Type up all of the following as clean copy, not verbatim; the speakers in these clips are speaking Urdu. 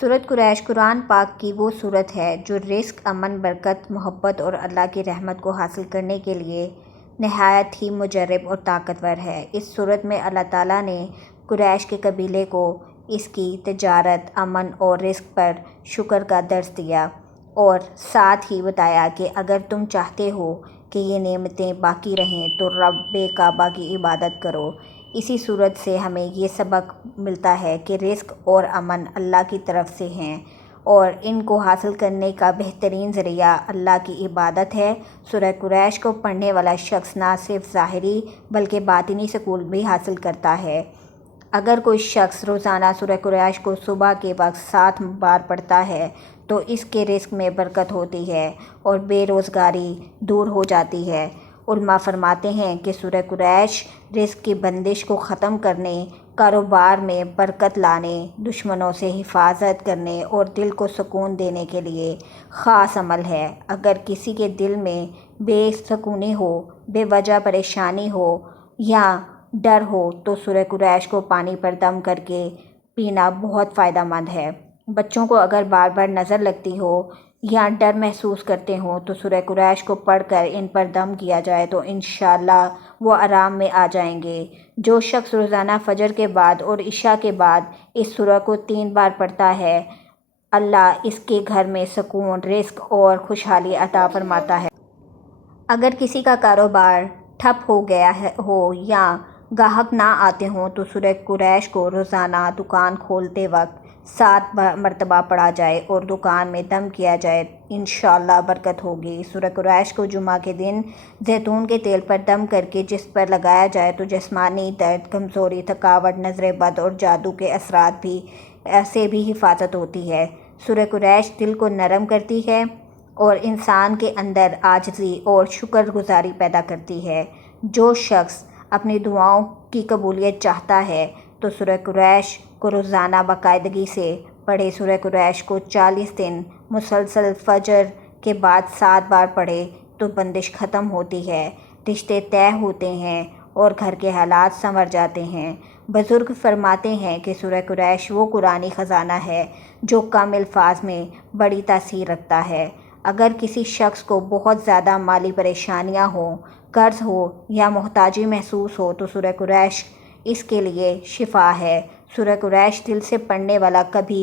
سورۃ قریش قرآن پاک کی وہ سورت ہے جو رزق، امن، برکت، محبت اور اللہ کی رحمت کو حاصل کرنے کے لیے نہایت ہی مجرب اور طاقتور ہے۔ اس سورت میں اللہ تعالیٰ نے قریش کے قبیلے کو اس کی تجارت، امن اور رزق پر شکر کا درس دیا اور ساتھ ہی بتایا کہ اگر تم چاہتے ہو کہ یہ نعمتیں باقی رہیں تو رب کعبہ کی عبادت کرو۔ اسی سورت سے ہمیں یہ سبق ملتا ہے کہ رزق اور امن اللہ کی طرف سے ہیں اور ان کو حاصل کرنے کا بہترین ذریعہ اللہ کی عبادت ہے۔ سورہ قریش کو پڑھنے والا شخص نہ صرف ظاہری بلکہ باطنی سکون بھی حاصل کرتا ہے۔ اگر کوئی شخص روزانہ سورہ قریش کو صبح کے وقت 7 بار پڑھتا ہے تو اس کے رزق میں برکت ہوتی ہے اور بے روزگاری دور ہو جاتی ہے۔ علماء فرماتے ہیں کہ سورہ قریش رزق کی بندش کو ختم کرنے، کاروبار میں برکت لانے، دشمنوں سے حفاظت کرنے اور دل کو سکون دینے کے لیے خاص عمل ہے۔ اگر کسی کے دل میں بے سکونی ہو، بے وجہ پریشانی ہو یا ڈر ہو تو سورہ قریش کو پانی پر دم کر کے پینا بہت فائدہ مند ہے۔ بچوں کو اگر بار بار نظر لگتی ہو یا ڈر محسوس کرتے ہوں تو سورہ قریش کو پڑھ کر ان پر دم کیا جائے تو انشاءاللہ وہ آرام میں آ جائیں گے۔ جو شخص روزانہ فجر کے بعد اور عشاء کے بعد اس سورہ کو 3 بار پڑھتا ہے، اللہ اس کے گھر میں سکون، رزق اور خوشحالی عطا فرماتا ہے۔ اگر کسی کا کاروبار ٹھپ ہو گیا ہو یا گاہک نہ آتے ہوں تو سورہ قریش کو روزانہ دکان کھولتے وقت 7 مرتبہ پڑھا جائے اور دکان میں دم کیا جائے، انشاءاللہ برکت ہوگی۔ سورہ قریش کو جمعہ کے دن زیتون کے تیل پر دم کر کے جسم پر لگایا جائے تو جسمانی درد، کمزوری، تھکاوٹ، نظر بد اور جادو کے اثرات سے بھی حفاظت ہوتی ہے۔ سورہ قریش دل کو نرم کرتی ہے اور انسان کے اندر عاجزی اور شکر گزاری پیدا کرتی ہے۔ جو شخص اپنی دعاؤں کی قبولیت چاہتا ہے تو سورہ قریش کو روزانہ باقاعدگی سے پڑھے۔ سورہ قریش کو 40 دن مسلسل فجر کے بعد 7 بار پڑھے تو بندش ختم ہوتی ہے، رشتے طے ہوتے ہیں اور گھر کے حالات سنور جاتے ہیں۔ بزرگ فرماتے ہیں کہ سورہ قریش وہ قرآنی خزانہ ہے جو کم الفاظ میں بڑی تاثیر رکھتا ہے۔ اگر کسی شخص کو بہت زیادہ مالی پریشانیاں ہوں، قرض ہو یا محتاجی محسوس ہو تو سورہ قریش اس کے لیے شفا ہے۔ سورہ قریش دل سے پڑھنے والا کبھی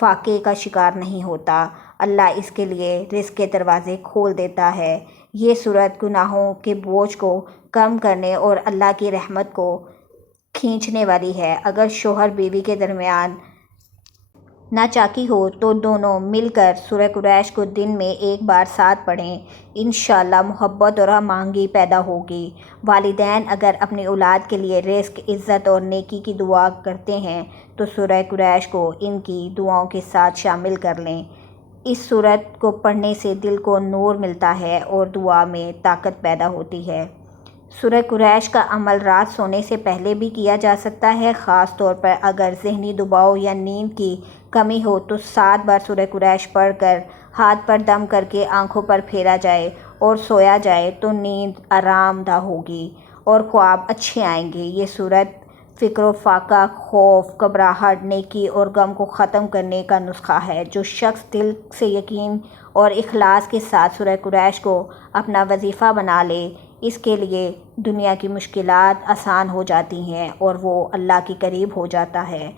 فاقے کا شکار نہیں ہوتا، اللہ اس کے لیے رزق کے دروازے کھول دیتا ہے۔ یہ سورت گناہوں کے بوجھ کو کم کرنے اور اللہ کی رحمت کو کھینچنے والی ہے۔ اگر شوہر بیوی کے درمیان ناچاکی ہو تو دونوں مل کر سورہ قریش کو دن میں 1 بار ساتھ پڑھیں، انشاءاللہ محبت اور ہم آہنگی پیدا ہوگی۔ والدین اگر اپنی اولاد کے لیے رزق، عزت اور نیکی کی دعا کرتے ہیں تو سورہ قریش کو ان کی دعاؤں کے ساتھ شامل کر لیں۔ اس سورت کو پڑھنے سے دل کو نور ملتا ہے اور دعا میں طاقت پیدا ہوتی ہے۔ سورہ قریش کا عمل رات سونے سے پہلے بھی کیا جا سکتا ہے، خاص طور پر اگر ذہنی دباؤ یا نیند کی کمی ہو تو 7 بار سورہ قریش پڑھ کر ہاتھ پر دم کر کے آنکھوں پر پھیرا جائے اور سویا جائے تو نیند آرام دہ ہوگی اور خواب اچھے آئیں گے۔ یہ سورت فکر و فاقہ، خوف، گھبراہٹ، نیکی اور غم کو ختم کرنے کا نسخہ ہے۔ جو شخص دل سے یقین اور اخلاص کے ساتھ سورہ قریش کو اپنا وظیفہ بنا لے، اس کے لیے دنیا کی مشکلات آسان ہو جاتی ہیں اور وہ اللہ کے قریب ہو جاتا ہے۔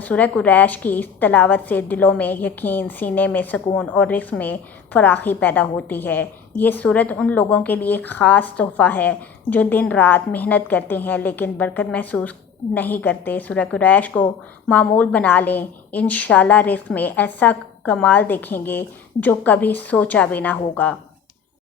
سورہ قریش کی تلاوت سے دلوں میں یقین، سینے میں سکون اور رزق میں فراخی پیدا ہوتی ہے۔ یہ سورت ان لوگوں کے لیے خاص تحفہ ہے جو دن رات محنت کرتے ہیں لیکن برکت محسوس نہیں کرتے۔ سورہ قریش کو معمول بنا لیں، انشاءاللہ رزق میں ایسا کمال دیکھیں گے جو کبھی سوچا بھی نہ ہوگا۔